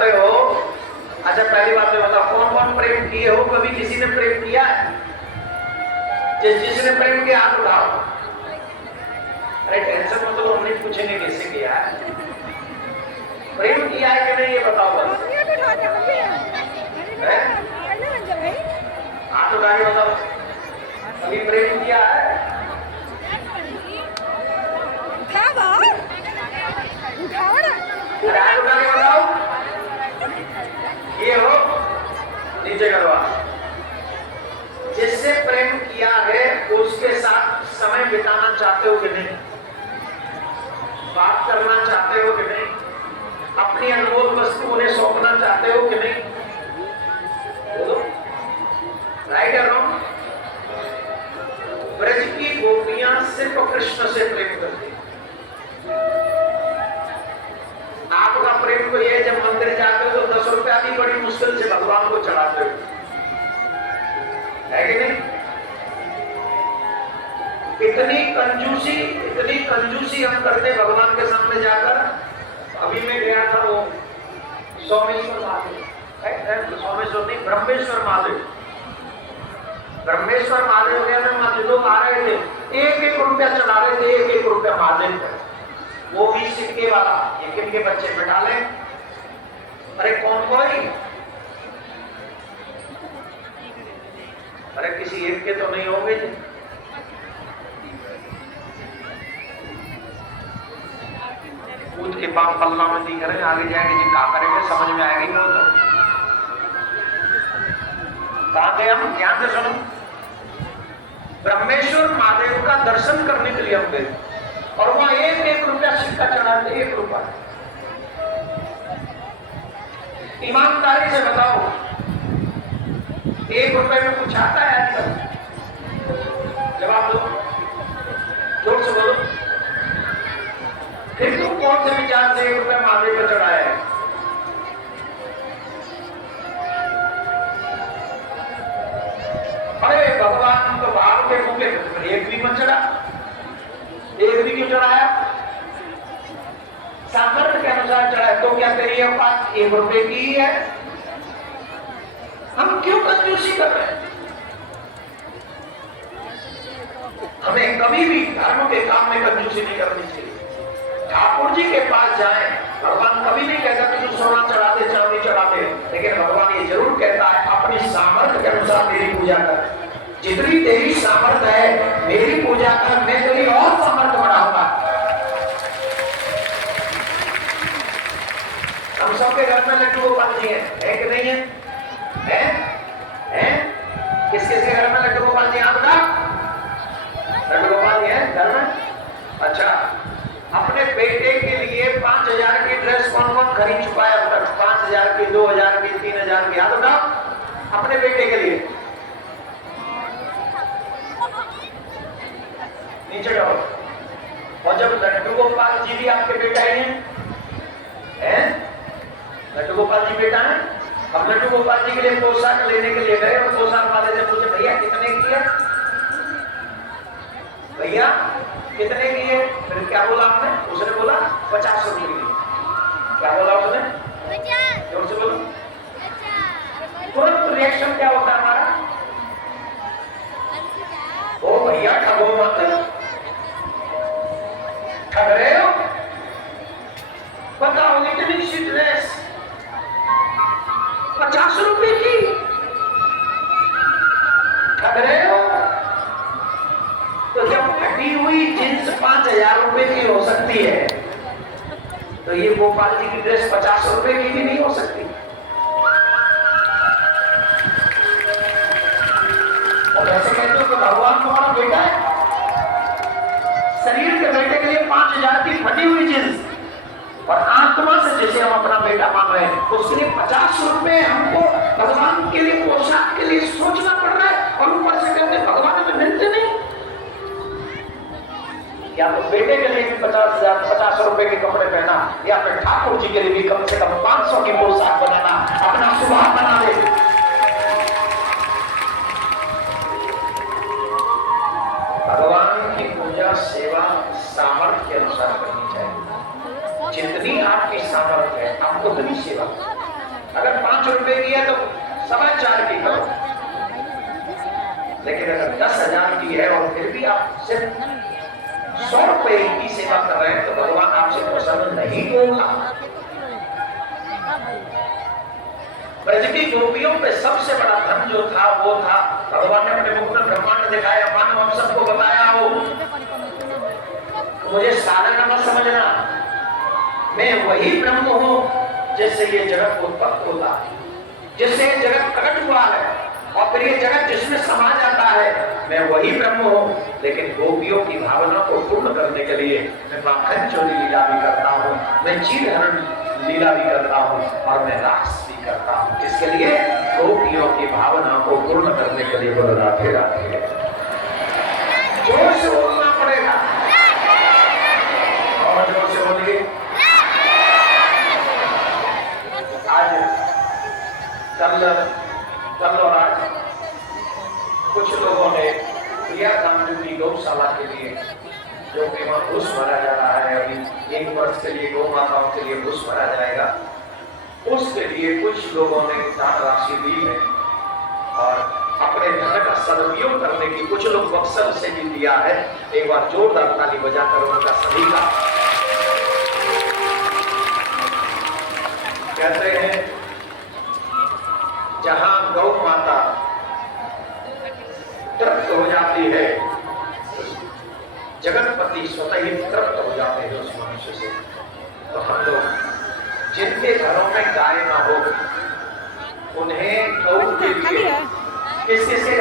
करते हो। अच्छा पहली बात तो बताओ, कौन कौन प्रेम किए हो? कभी किसी ने प्रेम किया है? जिसने प्रेम किया हाथ उठाओ। अरे टेंशन मत लो, हमने पूछेंगे कैसे किया है। प्रेम किया है कि नहीं ये बताओ बस। हाथ उठा के बताओ, कभी प्रेम किया है? अरे हाथ उठा के बताओ। ये हो नीचे करवा। जिससे प्रेम किया है उसके साथ समय बिताना चाहते हो कि नहीं? बात करना चाहते हो कि नहीं? अपनी अनमोल वस्तु उन्हें सौंपना चाहते हो कि नहीं? बोलो, राइट या रॉन्ग? ब्रज की गोपियां सिर्फ कृष्ण से प्रेम करती। आपका प्रेम तो ये, जब मंदिर जाते हो तो 10 रुपया भी बड़ी मुश्किल से भगवान को चढ़ाते हो, है कि नहीं? इतनी कंजूसी हम करते भगवान के सामने जाकर। अभी मैं गया था वो सोमेश्वर महादेव, सोमेश्वर नहीं, ब्रह्मेश्वर महादेव। ब्रह्मेश्वर महादेव गया था, लोग आ रहे थे, 1-1 रुपया चढ़ा रहे थे, 1-1 रुपया महादेव पर, वो भी सिक्के वाला। ये किनके बच्चे बैठा ले? अरे कौन कोई? अरे किसी एक के तो नहीं होंगे जी। कूद के पाप पल्ला में दिख रहे, आगे जाएंगे जी क्या करेंगे, समझ में आएगी वो तो। कहा गए हम? ध्यान से सुनो। ब्रह्मेश्वर महादेव का दर्शन करने के लिए हम गए और वहां 1-1 रुपया सिक्का चढ़ाते, 1 रुपया। ईमानदारी से बताओ, 1 रुपए में कुछ आता है आजकल? जवाब दो, जोर से बोलो। फिर तुम कौन से विचार से 1 रुपया महादेव पर चढ़ाया है? अरे भगवान तो बाहर के मुंह पे 1 भी मत चढ़ा, 1 भी क्यों चढ़ाया? सामर्थ्य के अनुसार चढ़ाया। तो क्या तेरी औकात 1 रुपए की ही है? हम क्यों कंजूसी कर रहे हैं? हमें कभी भी धर्म के काम में कंजूसी नहीं करनी चाहिए। ठाकुर जी के पास जाएं, भगवान कभी नहीं कहता कि तू सोना चढ़ाते चांदी चढ़ाते, लेकिन भगवान ये जरूर कहता है अपनी सामर्थ्य के अनुसार मेरी पूजा कर। जितनी तेरी सामर्थ्य है मेरी पूजा कर, मैं तेरी और सामर्थ्य बढ़ाऊंगा। हम सबके घर में लड्डू गोपाल जी है कि नहीं है? हैं? किस किस के घर में लड्डू गोपाल जी? आपका लड्डू गोपाल जी है घर में? अच्छा, अपने बेटे के लिए 5,000 की ड्रेस कौन कौन खरीद चुका है अब तक? 5,000 की, 2,000 की, 3,000 की, हाथ उठाओ। अपने बेटे के लिए नीचे जाओ। और जब लड्डू गोपाल जी भी आपके बेटा ही हैं? लड्डू गोपाल जी बेटा है। अब लड्डू गोपाल जी के लिए पोशाक लेने के लिए गए और पोशाक वाले से पूछे, भैया कितने की है? भैया कितने की है? फिर क्या बोला आपने? उसने बोला 50 रुपए की। क्या बोला उसने? जोर से बोलो। तुरंत रिएक्शन क्या होता है हमारा? ओ भैया ठगो मत, ठग रहे हो। बताओ इतनी सी ड्रेस 50 रुपए की, ठग रहे हो। तो जब फटी हुई जींस 5,000 रुपए की हो सकती है, तो ये गोपाल जी की ड्रेस 50 रुपए की भी नहीं हो सकती। और ऐसे कहते हो कि भगवान तुम्हारा बेटा है? शरीर के बेटे के लिए 5,000 की फटी हुई जींस, और आत्मा से जैसे हम अपना बेटा मान रहे हैं, उसके लिए 50 रुपए हमको भगवान के लिए पोशाक के लिए सोचना पड़ रहा है, और ऊपर से कहते हैं भगवान हमें मिलते नहीं। या तो बेटे के लिए भी 50 रुपए के कपड़े पहना, या फिर ठाकुर जी के लिए भी कम से कम 500 की पोशाक बनाना, अपना स्वभाव बना दे। भगवान की पूजा सेवा सामर्थ्य के अनुसार करनी चाहिए। जितनी आपकी सामर्थ्य है आपको उतनी सेवा। अगर 5 रुपए की है तो 4.25 की करो, लेकिन अगर 10,000 की है और फिर भी आप सिर्फ 100 रुपए की सेवा कर रहे हैं तो भगवान आपसे प्रसन्न नहीं होगा। ब्रज की गोपियों पे सबसे बड़ा धन जो था वो था, भगवान ने अपने मुख में ब्रह्मांड दिखाया, मानव हम सबको बताया हो। मुझे साधारण मत समझना, मैं वही ब्रह्म हूं जिससे ये जगत उत्पन्न होता है, जिससे ये जगत प्रकट हुआ है और फिर ये जगत जिसमें समा जाता है, मैं वही ब्रह्म हूं। लेकिन गोपियों की भावना को पूर्ण करने के लिए मैं माखन चोरी लीला भी करता हूं, मैं चीरहरण लीला भी करता हूं और मैं रास भी करता हूं। किसके लिए? गोपियों की भावना को पूर्ण करने के लिए। बोलो राधे राधे। जोर से बोलना पड़ेगा और जोर से बोलिए। आज कल और आज कुछ लोगों ने प्रिया गांधी की गौशाला के लिए, जो कि वहां घुस भरा जा रहा है, अभी 1 वर्ष के लिए गौ माताओं के लिए घुस भरा जाएगा, उसके लिए कुछ लोगों ने दान राशि दी है और अपने धन का सदुपयोग करने की कुछ लोग बक्सर से भी दिया है। एक बार जोरदार ताली बजाकर उनका सभी का। कहते हैं जहां गौ माता तृप्त हो जाती है, जगतपति स्वतः ही तृप्त हो जाते हैं उस मनुष्य से। तो हम लोग जिनके घरों में गाय ना हो, उन्हें गौ के लिए किसी से